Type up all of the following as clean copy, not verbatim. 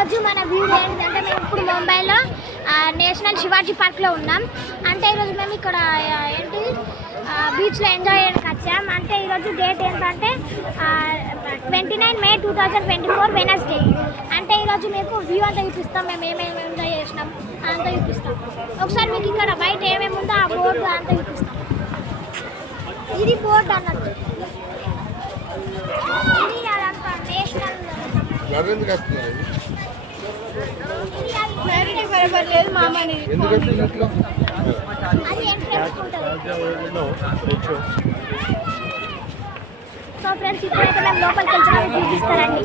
ఈరోజు మన వీడియో ఏంటంటే మేము ఇప్పుడు ముంబైలో నేషనల్ శివాజీ పార్క్లో ఉన్నాం. అంటే ఈరోజు మేము ఇక్కడ ఏంటి బీచ్లో ఎంజాయ్ చేయడానికి వచ్చాం. అంటే ఈరోజు డేట్ ఏంటంటే 29 మే 2024 వెనస్డే. అంటే ఈరోజు మీకు వ్యూ అంతా చూపిస్తాం, మేము ఏమేమి ఎంజాయ్ చేసినాం అంతా చూపిస్తాం. ఒకసారి మీకు ఇక్కడ బయట ఏమేమి ఉందో ఆ బోర్డు అంతా చూపిస్తాం. ఇది బోర్డు అన్నట్టు, ఇది అదంతా నేషనల్ అది ఎంట్రెన్స్ ఉంటుంది. సో ఫ్రెండ్స్ ఇప్పుడైతే మేము లోపలికి వెళ్తున్నాము, చూపిస్తారండి.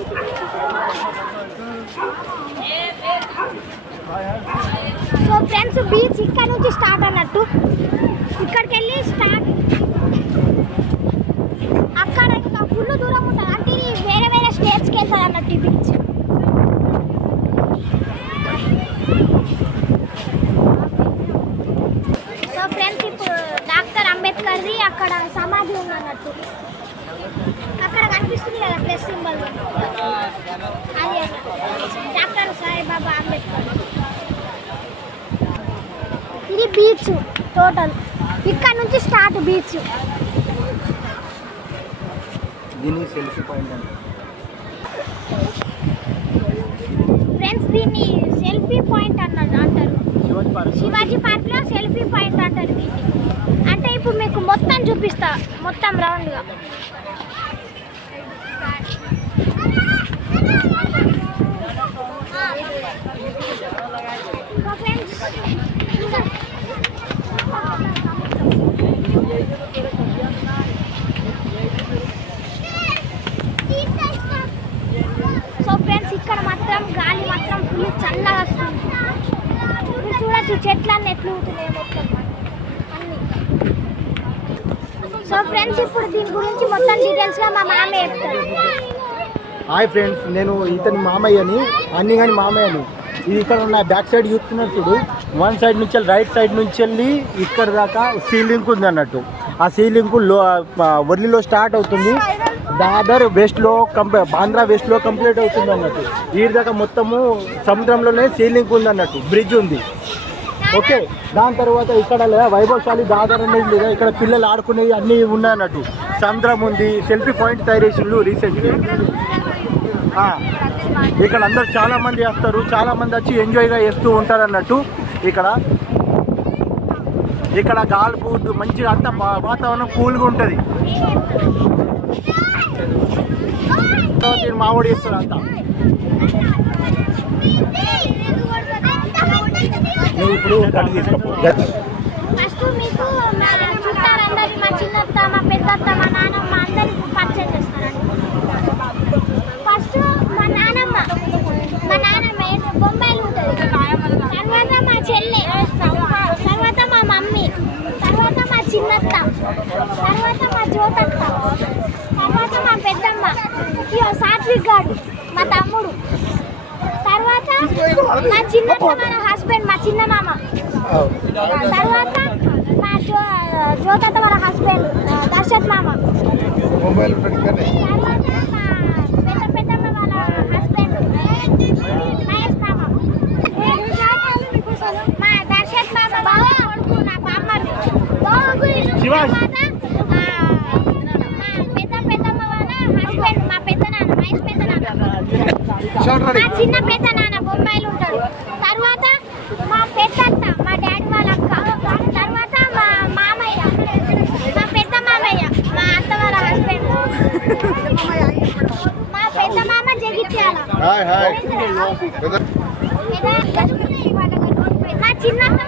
సో ఫ్రెండ్స్ బీచ్ ఇక్కడ నుంచి స్టార్ట్ అన్నట్టు, ఇక్కడికి వెళ్ళి స్టార్ట్ అక్కడ ఇంకా ఫుల్ దూరం ఉంటుంది. అంటే వేరే వేరే స్టేట్స్కి వెళ్తుంది అన్నట్టు ఈ బీచ్. సో ఫ్రెండ్స్ ఇప్పుడు డాక్టర్ అంబేద్కర్ది అక్కడ సమాధి ఉంది అన్నట్టు, అక్కడ కనిపిస్తుంది కదా ప్లస్ సింబల్, అది డాక్టర్ సాయిబాబా అంబేద్కర్. ఇది బీచ్ టోటల్, ఇక్కడ నుంచి start beach. Selfie point friends దీన్ని సెల్ఫీ పాయింట్ అంటారు. శివాజీ పార్క్లో సెల్ఫీ పాయింట్ అంటారు దీన్ని. అంటే ఇప్పుడు మీకు మొత్తం చూపిస్తా, మొత్తం రౌండ్గా. సో ఫ్రెండ్స్ ఇక్కడ మాత్రం గాలి మాత్రం ఫుల్ చల్లగా వస్తుంది. మీరు చూడొచ్చు చెట్లన్నీ ఎట్లు ఊతున్నాయి మొత్తం అన్ని. సో ఫ్రెండ్స్ ఇప్పుడు దీని గురించి మొత్తం డీటెయిల్స్గా మా మామయ్య చెప్తారు. హాయ్ ఫ్రెండ్స్, నేను ఇతని మామయ్యని, అన్ని కానీ మామయ్యని. ఇది ఇక్కడ ఉన్న బ్యాక్ సైడ్ చూస్తున్నారు చూడు, వన్ సైడ్ నుంచి రైట్ సైడ్ నుంచి వెళ్ళి ఇక్కడ దాకా సీలింగ్ ఉంది అన్నట్టు. ఆ సీలింగ్ వర్లీలో స్టార్ట్ అవుతుంది, దాదర్ వెస్ట్లో బాంద్రా వెస్ట్లో కంప్లీట్ అవుతుంది అన్నట్టు. ఈ దాకా మొత్తము సముద్రంలోనే సీలింగ్ ఉంది అన్నట్టు, బ్రిడ్జ్ ఉంది. ఓకే, దాని తర్వాత ఇక్కడ వైభవశాలి దాదర్ అనేది లేదా, ఇక్కడ పిల్లలు ఆడుకునేవి అన్నీ ఉన్నాయి అన్నట్టు. సముద్రం ఉంది, సెల్ఫీ పాయింట్ తయారు చేసిండ్రు రీసెంట్గా. ఇక్కడ అందరు చాలామంది వస్తారు, చాలామంది వచ్చి ఎంజాయ్గా చేస్తూ ఉంటారు అన్నట్టు. ఇక్కడ గాల్పు మంచిగా అంతా వాతావరణం కూల్గా ఉంటుంది. మామిడి చేస్తారు అంతా. నువ్వు ఇప్పుడు గడ్డి తీసుకో. ఫస్ట్ మీకు చుట్టాలందరికీ మా చిన్నత్త, మా పెద్దత్త, మా నాన్నమ్మ అందరికీ పరిచయం చేస్తారండి. ఫస్ట్ మా నాన్నమ్మ బొంబాయిలో ఉంటుంది, తర్వాత మా చెల్లె, తర్వాత మా మమ్మీ, తర్వాత మా చిన్నత్త, తర్వాత మా జ్యోతత్త, తర్వాత మా పెద్దమ్మ, సాత్విక్ గారు మా తమ్ముడు, తర్వాత మా చిన్నత్త మన హస్బెండ్ మా చిన్న మామ, తర్వాత మా జ్యోతత్త వాళ్ళ హస్బెండ్ దర్శత్ మామ, తర్వాత మా పెద్దమ్మ వాళ్ళ హస్బెండ్ మహేష్ మామ, మా దర్శత్ మామ వాళ్ళ కొడుకు నా బామ్మర్ది, పెద్దమ్మ వాళ్ళ హస్బెండ్ మా పెద్దనాన్న మహేష్ పెద్దనాన్న, మా చిన్న పెద్దనాన్న బొంబాయిలో ఉంటాడు, తర్వాత మా పెద్దత్త మా డాడీ వాళ్ళ అక్క, తర్వాత మా మామయ్య, మా పెద్ద మామయ్య మా అత్త వాళ్ళ హస్బెండ్, మా పెద్ద మామ జగిత్యాల, మా చిన్నత్త